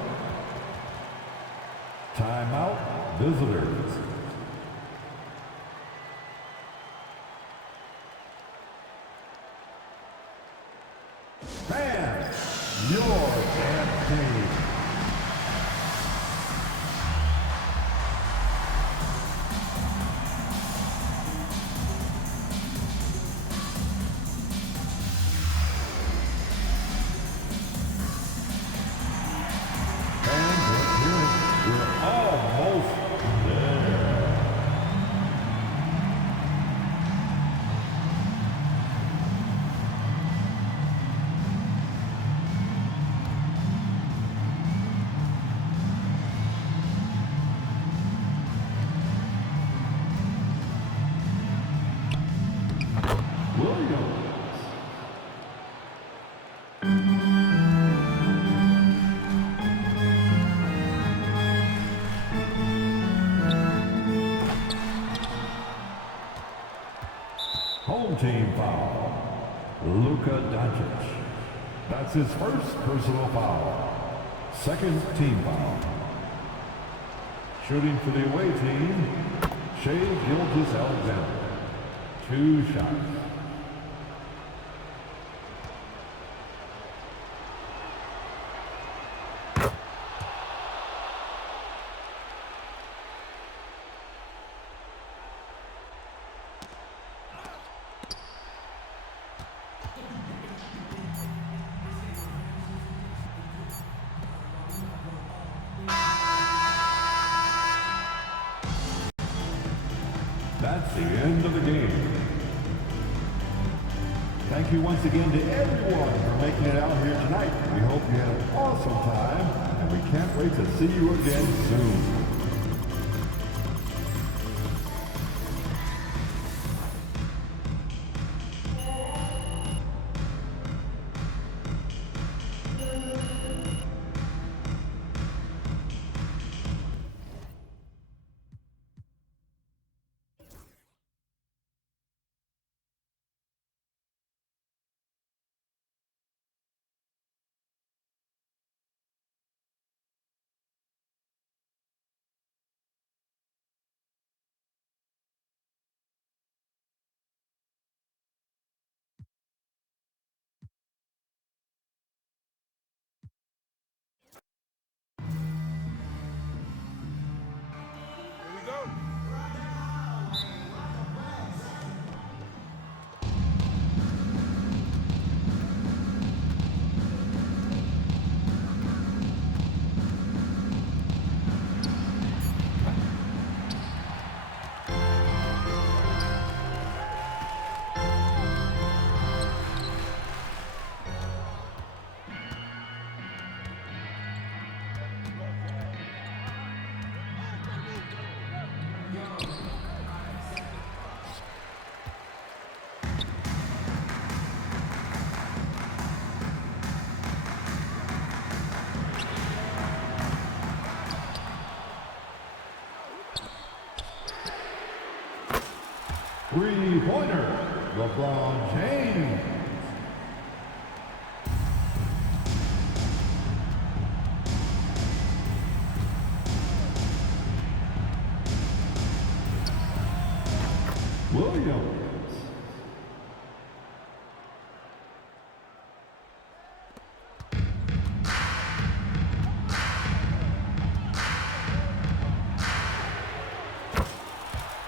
Timeout, visitors. Fans, your damn team. Home team foul. Luka Doncic. That's his first personal foul. Second team foul. Shooting for the away team, Shai Gilgeous-Alexander. 2 shots. That's the end of the game. Thank you once again to everyone for making it out here tonight. We hope you had an awesome time, and we can't wait to see you again soon. Three-pointer, LeBron James. Williams.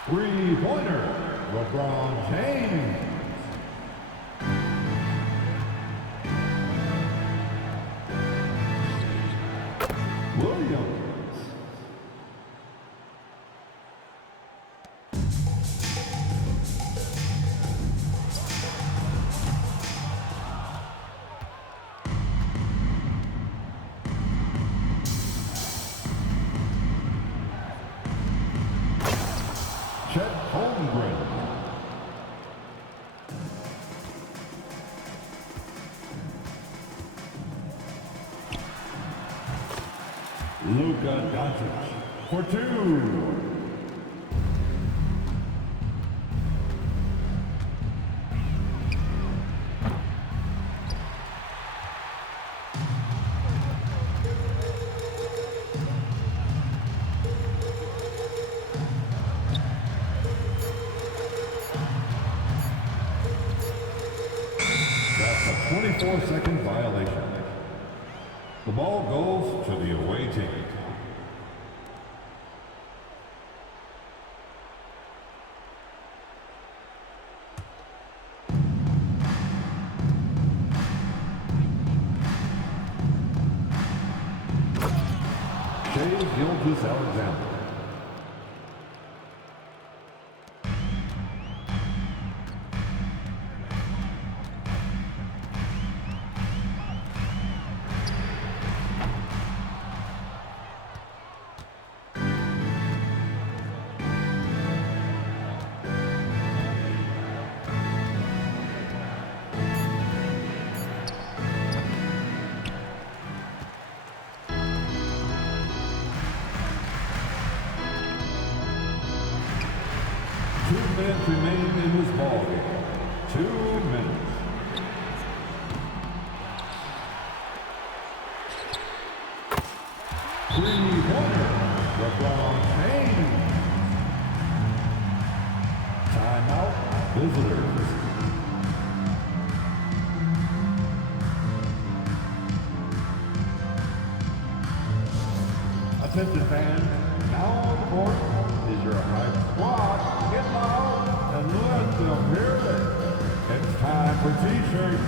Three-pointer, LeBron James. Williams. Chet Holmgren. Luka Doncic for 2. 4-second violation. The ball goes to the away team. Alexander. Remain in this ball game. 2 minutes. Three-pointer, LeBron James. Timeout, visitors. Attention fans, now on the court is your hype squad. Get loud and let them hear it. It's time for T-shirts.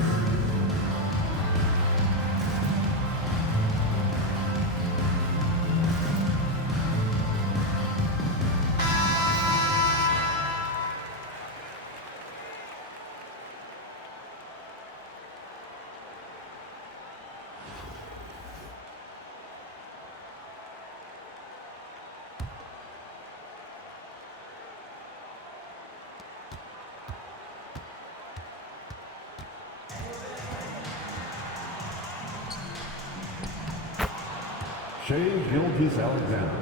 Alexander.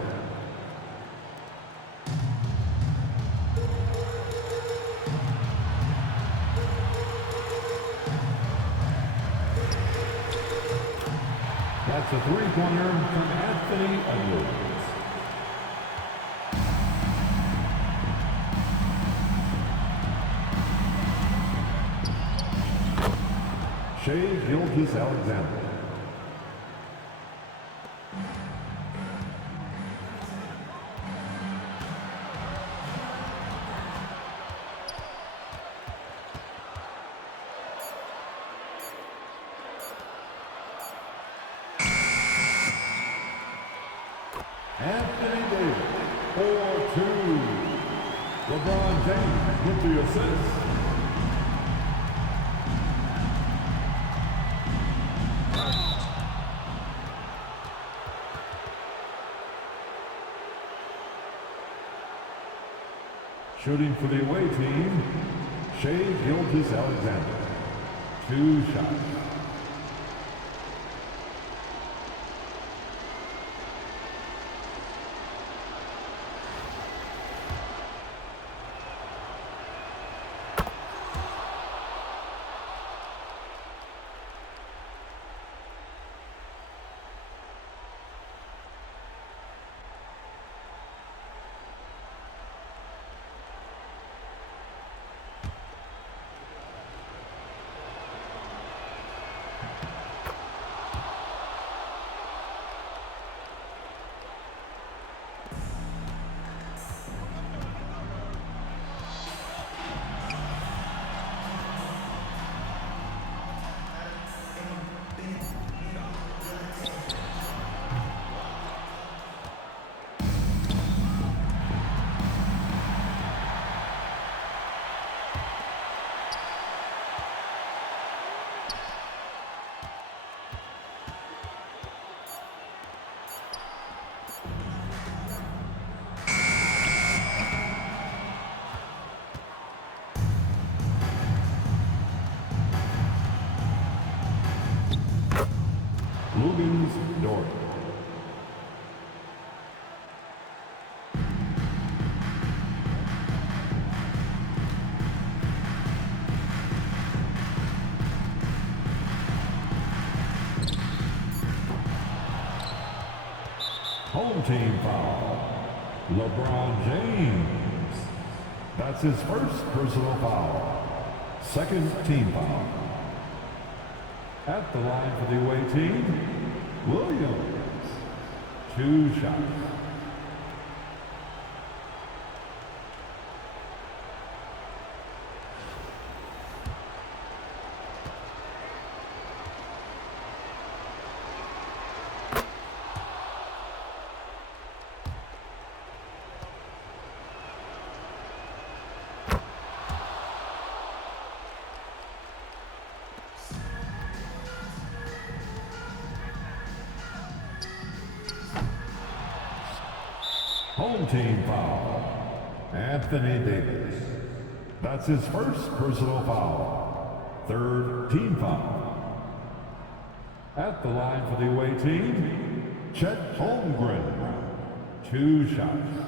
That's a three-pointer from Anthony Edwards. Alexander. Anthony Davis, 4-2. LeBron James with the assist. Shooting for the away team, Alexander. 2 shots. North. Home team foul. LeBron James. That's his first personal foul. Second team foul. At the line for the away team, Williams. 2 shots. Home team foul. Anthony Davis. That's his first personal foul. 3rd team foul. At the line for the away team, Chet Holmgren. 2 shots.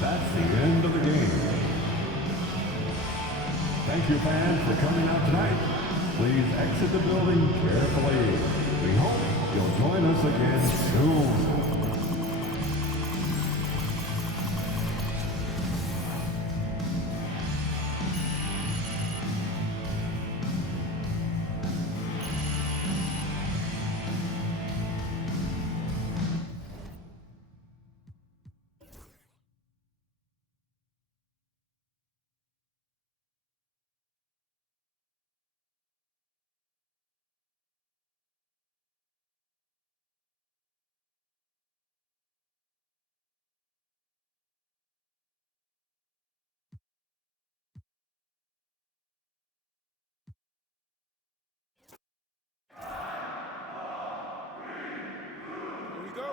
That's the end of the game. Thank you, fans, for coming out tonight. Please exit the building carefully. We hope you'll join us again soon. Here we go.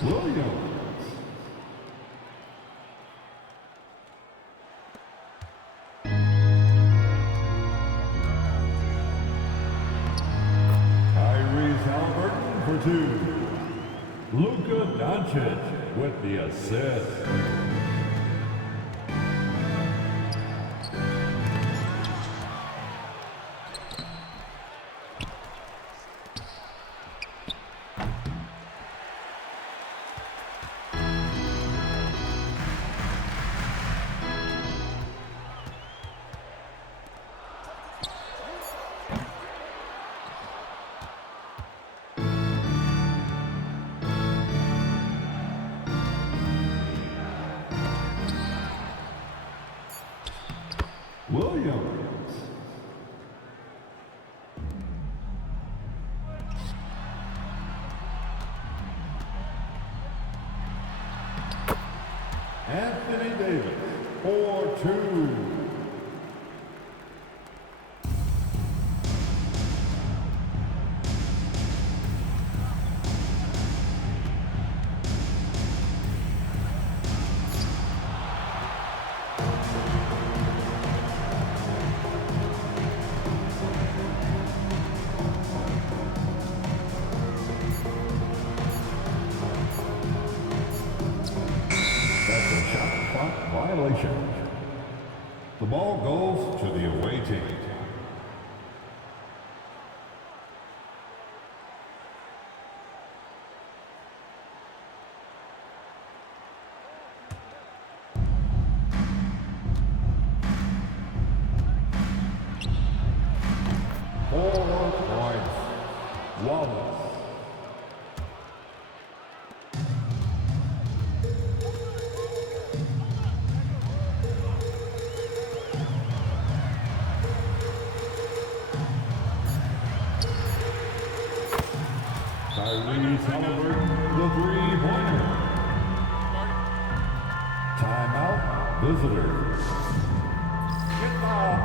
Williams. Haliburton for 2. Luka Doncic with the assist. Williams. Anthony Davis, 4-2. Violation. The ball goes to the away team. 4 points. Wallace. Haliburton, the 3-pointer. Timeout, visitors. Get ball.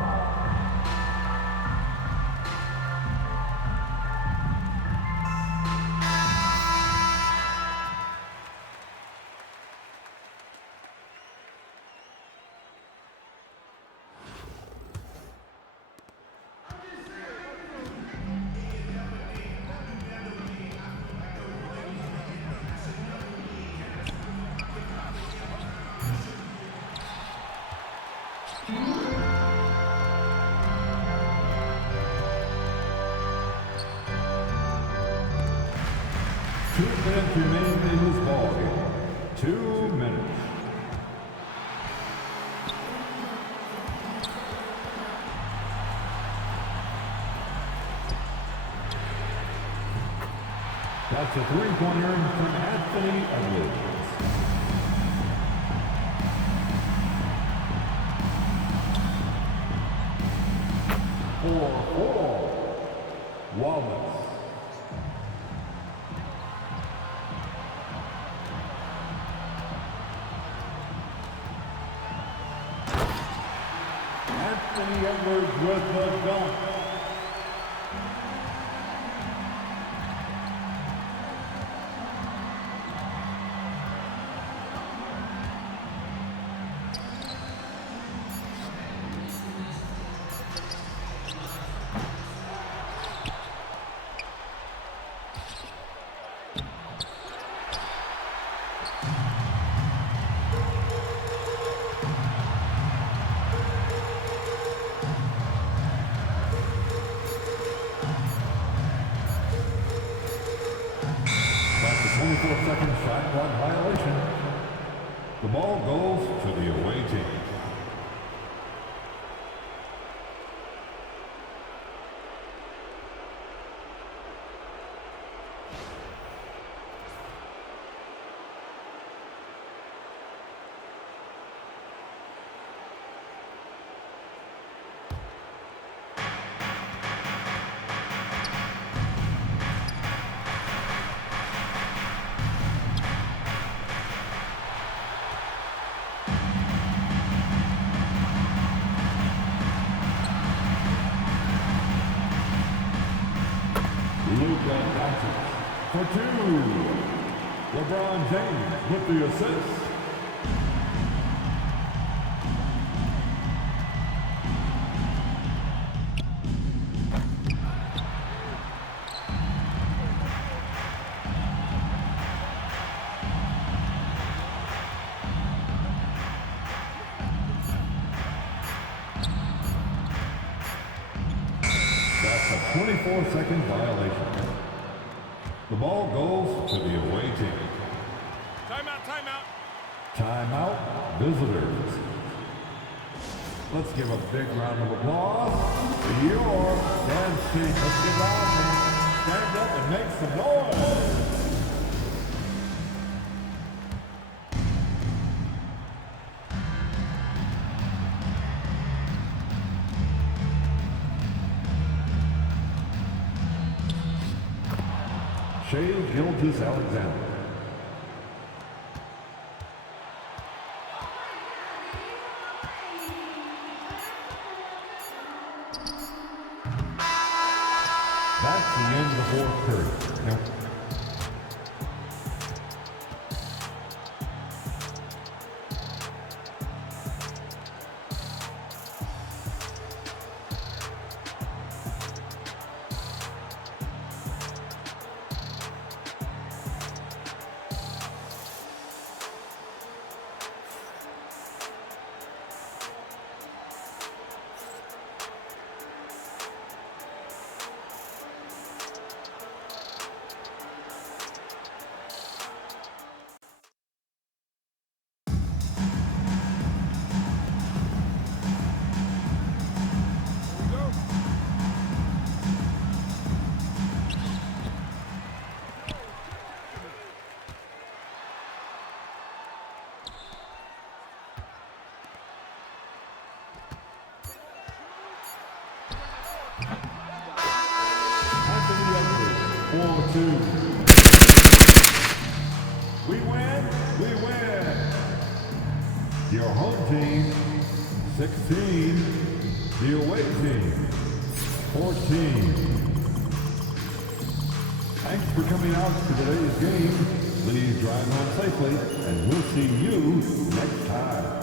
Minutes remain in this ball game. 2 minutes. That's a 3-pointer from Anthony Edwards. For 4, Wallace. Anthony Edwards with the dunk. That's a 24-second shot clock violation. The ball goes to the away team. For 2, LeBron James with the assist. That's a 24-second violation. The ball goes to the away team. Timeout, timeout. Timeout, visitors. Let's give a big round of applause to your dancing. Let's get loud, man. Stand up and make some noise. Shea Gilgeous-Alexander. That's the end of the fourth period. Now, Anthony Edwards, 4-2. We win, we win. Your home team, 16. The away team, 14. Thanks for coming out to today's game. Please drive home safely, and we'll see you next time.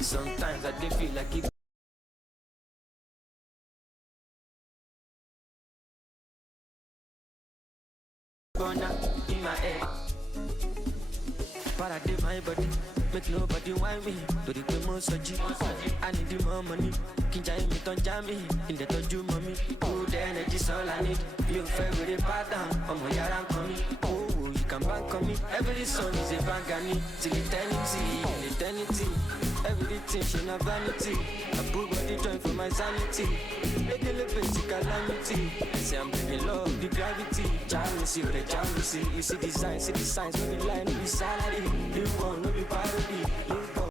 Sometimes I do feel like it. In my head, but I did my body, make nobody want me. To the most I need the more money. Kinja me don't jam me, in the toju mommy. Good energy's all I need. You favorite pattern, I'm coming. Oh, you can bank on me. Every song is a bangani. Till eternity. Everything she not vanity. I put body join for my sanity. Make a little basic calamity. Say I'm breaking love, the gravity. Jealousy, the jealousy. You see the signs, no be line, no be salary. You want no be parody.